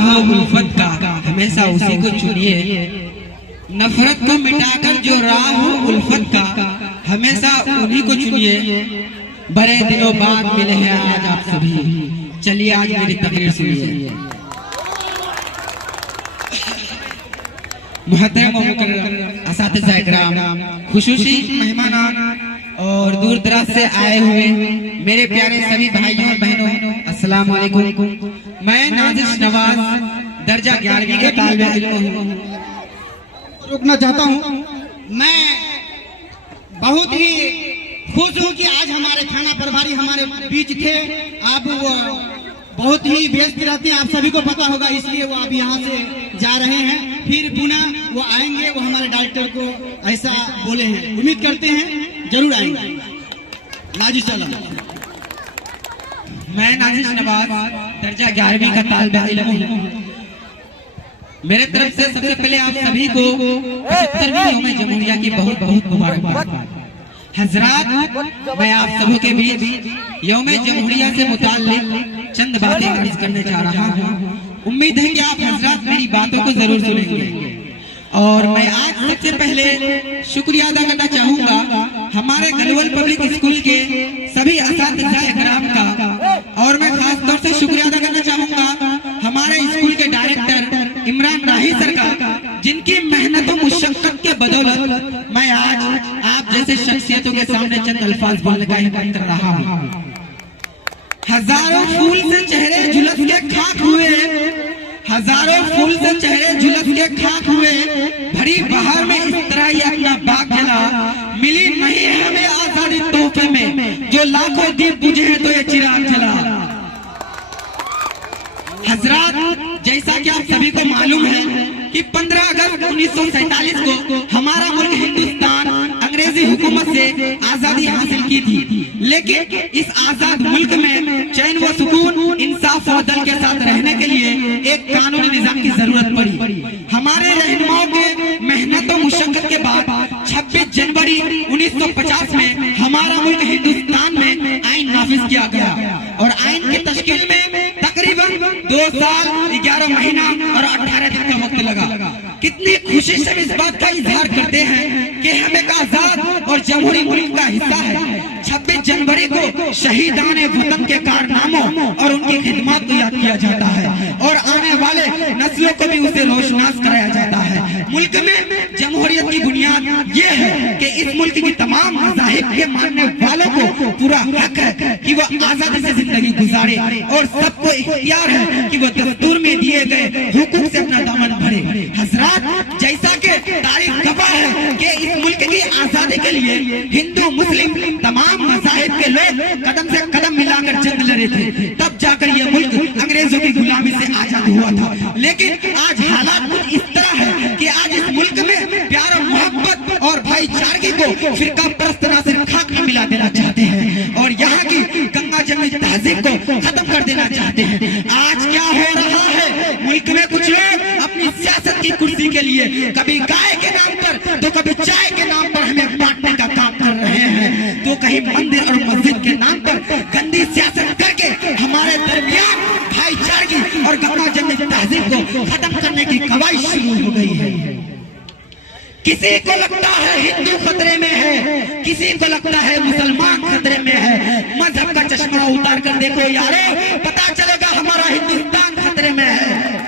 हो उल्फत का हमेशा उसी को चुनिए। नफरत को मिटाकर जो राह हो उल्फत का हमेशा उन्हीं को चुनिए। बड़े दिनों बाद मिले हैं आज आप सभी, चलिए आज मेरी तकरीर सुनिए। मुहतरम व मुकर्रम असातिज़ा इकराम, खुशूसी मेहमानान और दूर दराज से आए हुए मेरे प्यारे सभी भाइयों और बहनों, अस्सलाम वालेकुम। मैं नाजिश नवाज दर्जा 11वीं का तालिबे इल्म हूँ। रुकना चाहता हूँ। मैं बहुत ही खुश हूँ कि आज हमारे थाना प्रभारी हमारे बीच थे। आप वो बहुत ही व्यस्त रहते हैं, आप सभी को पता होगा, इसलिए वो अब यहाँ से जा रहे हैं। फिर पुनः वो आएंगे, वो हमारे डायरेक्टर को ऐसा बोले हैं, उम्मीद करते हैं जरूर आएंगे। नाजिश सलाम। मैं नाजिश नवाज दर्जा 11वीं का तालिबे इल्म हूँ। मेरे तरफ से सबसे पहले आप सभी को 75वीं यौम जमहूरिया की बहुत बहुत मुबारकबाद। हजरात, मैं आप सबों के बीच यौम जमहूरिया से मुताल्लिक चंद बातें अर्ज करने जा रहा हूँ। उम्मीद है कि आप हजरात मेरी बातों को जरूर सुनेंगे। और मैं आज सबसे पहले शुक्रिया अदा करना चाहूँगा हमारे गलवल पब्लिक स्कूल के सभी असातिज़ा इकराम का, और मैं खास तौर से शुक्रिया अदा करना चाहूँगा हमारे स्कूल के डायरेक्टर इमरान राही सर का, जिनकी मेहनत और मुशक्कत के बदौलत मैं आज आप जैसे शख्सियतों के सामने चंद अल्फाज बोलने का हिम्मत कर रहा हूँ। हजारों फूल से चेहरे झुलस के खाक हुए, हजारों फूल से चेहरे झुलस के खाक हुए, भरी बहार में इस तरह ही अपना बाग जला, मिली नहीं हमें आजादी तोहफे में, जो लाखों दीप बुझे हैं तो ये चिराग जला। हजरात, जैसा कि आप सभी को मालूम है कि 15 अगस्त 1947 को हमारा मुल्क हिंदुस्तान अंग्रेजी हुकूमत से आजादी हासिल की थी, लेकिन इस आजाद मुल्क में चैन व सुकून, इंसाफ व दल के साथ रहने के लिए एक कानूनी निजाम की जरूरत पड़ी। हमारे रहनुमाओं के मेहनत और मुशक्कत के बाद 26 जनवरी 1950 में हमारा मुल्क हिंदुस्तान में आइन नाफिज किया गया, और आइन की तश्कील में तकरीबन 2 साल 11 महीना और 18 दिन का वक्त लगा। कितनी खुशी से इस बात का इजहार करते हैं कि हम एक आजाद और जमहूरी मुल्क का हिस्सा है। 26 जनवरी को शहीदान वतन के कारनामों और उनकी खिदमत को याद किया जाता है, और आने वाले नस्लों को भी उसे रोशनास कराया जाता है। मुल्क में जमहूरियत की बुनियाद ये है कि इस मुल्क की तमाम मज़ाहिब के मानने वालों को पूरा हक है कि वह आजादी से जिंदगी गुजारे, और सबको इख्तियार है कि वह दस्तूर में दिए गए हुकूक से अपना दामन भरे। हजरात, जैसा कि तारीख गवाह है कि इस मुल्क की आजादी के लिए हिंदू मुस्लिम तमाम मज़ाहिब के लोग कदम से कदम मिलाकर जंग लड़े थे, तब जाकर यह मुल्क अंग्रेजों की गुलामी से आजाद हुआ था। लेकिन आज हालात कुछ इस तरह है कि आज इस मुल्क में प्यार, मोहब्बत और भाईचारगी को फिरका परस्त नासिर खाक में मिला देना चाहते हैं, और यहाँ की गंगा जमुनी तहजीब को खत्म कर देना चाहते हैं। आज क्या हो रहा है, मुल्क में कुछ लोग अपनी सियासत की कुर्सी के लिए कभी गाय के नाम पर तो कभी चाय के नाम पर हमें बांटने का काम कर रहे हैं, तो कहीं मंदिर और मस्जिद के नाम पर गंदी सियासत करके हमारे दरमियान भाईचारगी और गंगा जमुनी तहजीब को खत्म करने की कवायद शुरू हो गई है। किसी को लगता है हिंदू खतरे में है, किसी को लगता है मुसलमान खतरे में है। मजहब का चश्मा उतार कर देखो यारो, पता चलेगा हमारा हिंदुस्तान खतरे में है।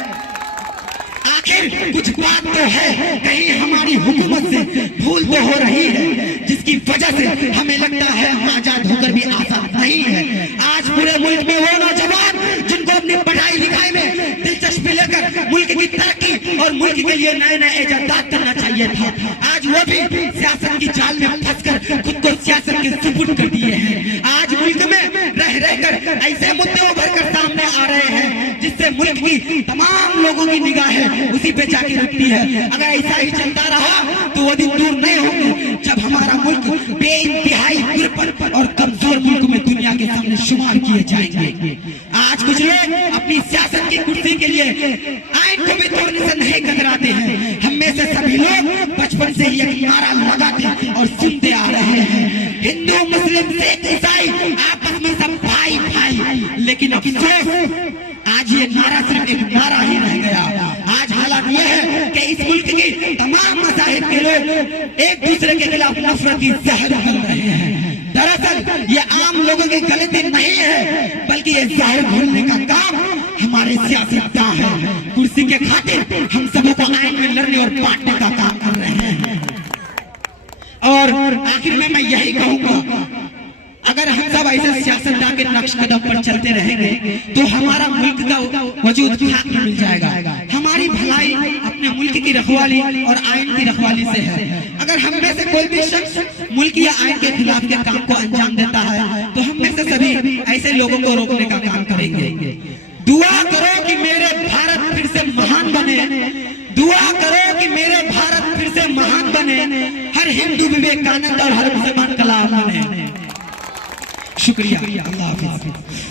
आखिर कुछ बात तो है, कहीं हमारी हुकूमत से भूल तो हो रही है, जिसकी वजह से हमें लगता है हम आजाद होकर भी आजाद नहीं है। आज पूरे मुल्क में वो नौजवान जिनको अपनी पढ़ाई लिखाई में दिलचस्पी लेकर मुल्क की तरक्की और मुल्क के लिए नए नए इजादात करना चाहिए था, आज वो भी सियासत की जाल में फंसकर खुद को सियासत के सुपुर्द कर दिए हैं। आज मुल्क में रह रहकर ऐसे मुद्दे उभर कर सामने आ रहे हैं जिससे मुल्क की तमाम लोगों की निगाहें उसी पे जाके रुकती है। अगर ऐसा ही चलता रहा तो वो दिन दूर नहीं होंगे जब हमारा मुल्क बेइंतहाई दुर्बल और कमजोर मुल्क में दुनिया के सामने शुमार किए जाएंगे। आज कुछ लोग अपनी सियासत की कुर्सी के लिए आइन को भी तोड़ने से नहीं कतराते हैं। हम में से सभी लोग बचपन से ही एक नारा लगाते और सुनते आ रहे हैं, हिंदू मुस्लिम सिख ईसाई आपस में सब भाई भाई। लेकिन अफसोस आज ये नारा सिर्फ एक नारा ही रह गया। आज हालात यह है कि इस मुल्क की तमाम मज़ाहिब के लोग एक दूसरे के खिलाफ नफरत की जहर उगल रहे हैं। दरअसल ये आम लोगों की गलती नहीं है, बल्कि ये जहर घोलने का काम हमारे सियासतदान है। कुर्सी के खातिर हम सबों को आइन में लड़ने और बांटने का काम कर रहे हैं। और आखिर में मैं यही कहूंगा, अगर हम सब ऐसे सियासतदान के नक्श कदम पर चलते रहेंगे तो हमारा मुल्क का वजूद खाक में मिल जाएगा। हमारी भलाई अपने मुल्क की रखवाली और आइन की रखवाली से है। अगर हम में से कोई भी शख्स मुल्क या आइन के खिलाफ के काम को अंजाम देता है तो हम में से सभी ऐसे लोगों को रोकने का काम करेंगे। दुआ करो कि मेरे भारत फिर से महान बने, दुआ करो कि मेरे भारत फिर से महान बने, हर हिंदू विवेकानंद और हर मुसलमान कलाम बने। शुक्रिया, अल्लाह हाफ़िज़।